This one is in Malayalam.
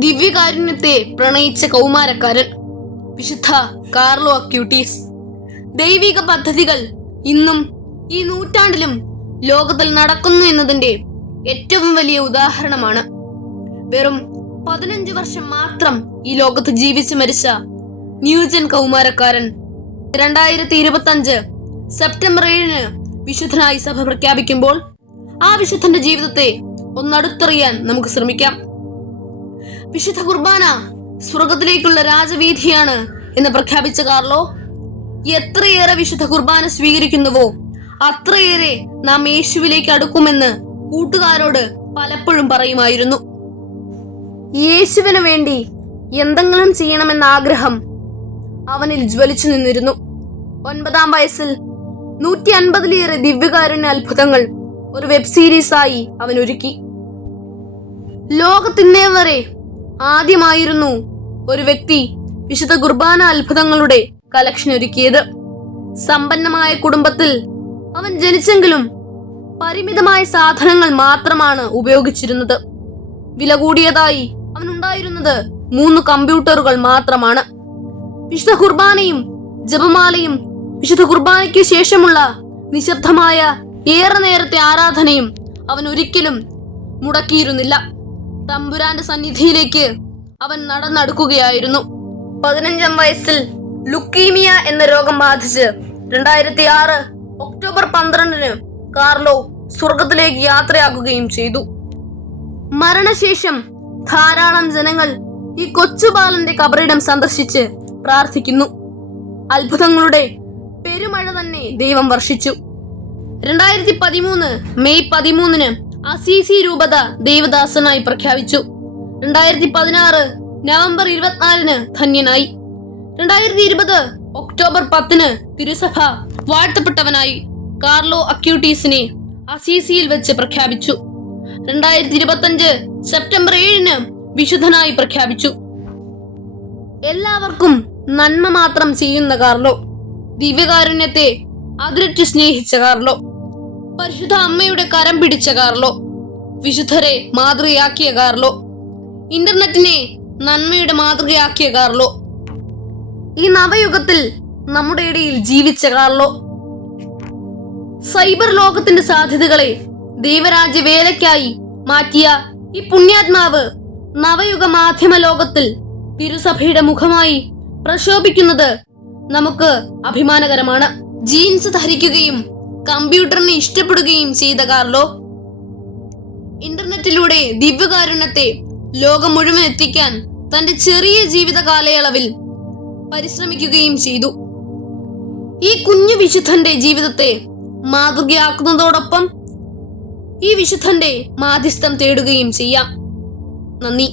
ദിവ്യകാരുണ്യത്തെ പ്രണയിച്ച കൗമാരക്കാരൻ വിശുദ്ധ കാർലോ അക്യൂട്ടീസ്. ദൈവിക പദ്ധതികൾ ഇന്നും ഈ നൂറ്റാണ്ടിലും ലോകത്തിൽ നടക്കുന്നു എന്നതിന്റെ ഏറ്റവും വലിയ ഉദാഹരണമാണ്. വെറും 15 വർഷം മാത്രം ഈ ലോകത്ത് ജീവിച്ചു മരിച്ച ന്യൂജൻ കൗമാരക്കാരൻ 2025 സെപ്റ്റംബർ 7 വിശുദ്ധനായി സഭ പ്രഖ്യാപിക്കുമ്പോൾ ആ വിശുദ്ധന്റെ ജീവിതത്തെ ഒന്നടുത്തറിയാൻ നമുക്ക് ശ്രമിക്കാം. വിശുദ്ധ കുർബാന സ്വർഗത്തിലേക്കുള്ള രാജവീഥിയാണ് എന്ന് പ്രഖ്യാപിച്ച കാർലോ, എത്രയേറെ വിശുദ്ധ കുർബാന സ്വീകരിക്കുന്നുവോ അത്രയേറെ നാം യേശുവിലേക്ക് അടുക്കുമെന്ന് കൂട്ടുകാരോട് പലപ്പോഴും പറയുമായിരുന്നു. യേശുവിന് വേണ്ടി എന്തെങ്കിലും ചെയ്യണമെന്ന ആഗ്രഹം അവനിൽ ജ്വലിച്ചു നിന്നിരുന്നു. 9-ാം വയസ്സിൽ 150-ലേറെ ദിവ്യകാരുണ്യ അത്ഭുതങ്ങൾ ഒരു വെബ് സീരീസായി അവൻ ഒരുക്കി. ലോകത്തിന്നേ വരെ ആദ്യമായിരുന്നു ഒരു വ്യക്തി വിശുദ്ധ കുർബാന അത്ഭുതങ്ങളുടെ കളക്ഷൻ ഒരുക്കിയത്. സമ്പന്നമായ കുടുംബത്തിൽ അവൻ ജനിച്ചെങ്കിലും പരിമിതമായ സാധനങ്ങൾ മാത്രമാണ് ഉപയോഗിച്ചിരുന്നത്. വില കൂടിയതായി അവനുണ്ടായിരുന്നത് 3 കമ്പ്യൂട്ടറുകൾ മാത്രമാണ്. വിശുദ്ധ കുർബാനയും ജപമാലയും വിശുദ്ധ കുർബാനയ്ക്ക് ശേഷമുള്ള നിശബ്ദമായ ഏറെ നേരത്തെ ആരാധനയും അവൻ ഒരിക്കലും മുടക്കിയിരുന്നില്ല. തമ്പുരാന്റെ സന്നിധിയിലേക്ക് അവൻ നടന്നടുക്കുകയായിരുന്നു. 15-ാം വയസ്സിൽ ലുക്കീമിയ എന്ന രോഗം ബാധിച്ച് 2006 ഒക്ടോബർ 12 കാർലോ സ്വർഗത്തിലേക്ക് യാത്രയാക്കുകയും ചെയ്തു. മരണശേഷം ധാരാളം ജനങ്ങൾ ഈ കൊച്ചുബാലന്റെ കബറിടം സന്ദർശിച്ച് പ്രാർത്ഥിക്കുന്നു. അത്ഭുതങ്ങളുടെ പെരുമഴ തന്നെ ദൈവം വർഷിച്ചു. 2013 മെയ് 13 അസീസി രൂപത ദൈവദാസനായി പ്രഖ്യാപിച്ചു. 2016 നവംബർ 24 ധന്യനായി. 2020 ഒക്ടോബർ 10 തിരുസഭ വാഴ്ത്തപ്പെട്ടവനായി കാർലോ അക്യൂട്ടീസിനെ അസീസിയിൽ വെച്ച് പ്രഖ്യാപിച്ചു. 2025 സെപ്റ്റംബർ 7 വിശുദ്ധനായി പ്രഖ്യാപിച്ചു. എല്ലാവർക്കും നന്മ മാത്രം ചെയ്യുന്ന കാർലോ, ദിവ്യകാരുണ്യത്തെ അതിരറ്റ് സ്നേഹിച്ച കാർലോ, പരിശുദ്ധ അമ്മയുടെ കരം പിടിച്ച കാർലോ, വിശുദ്ധരെ മാതൃകയാക്കിയ കാർലോ, ഇന്റർനെറ്റിനെ നന്മയുടെ മാതൃകയാക്കിയ കാർലോ, ഈ നവയുഗത്തിൽ നമ്മുടെ ഇടയിൽ ജീവിച്ച കാർലോ, സൈബർ ലോകത്തിന്റെ സാധ്യതകളെ ദൈവരാജ്യ വേലയ്ക്കായി മാറ്റിയ ഈ പുണ്യാത്മാവ് നവയുഗ മാധ്യമ ലോകത്തിൽ തിരുസഭയുടെ മുഖമായി പ്രശോഭിക്കുന്നത് നമുക്ക് അഭിമാനകരമാണ്. ജീൻസ് ധരിക്കുകയും കമ്പ്യൂട്ടറിനെ ഇഷ്ടപ്പെടുകയും ചെയ്ത കാർലോ ഇന്റർനെറ്റിലൂടെ ദിവ്യകാരുണ്യത്തെ ലോകം മുഴുവൻ എത്തിക്കാൻ തന്റെ ചെറിയ ജീവിത കാലയളവിൽ പരിശ്രമിക്കുകയും ചെയ്തു. ഈ കുഞ്ഞു വിശുദ്ധന്റെ ജീവിതത്തെ മാതൃകയാക്കുന്നതോടൊപ്പം ഈ വിശുദ്ധന്റെ മാധ്യസ്ഥം തേടുകയും ചെയ്യാം. നന്ദി.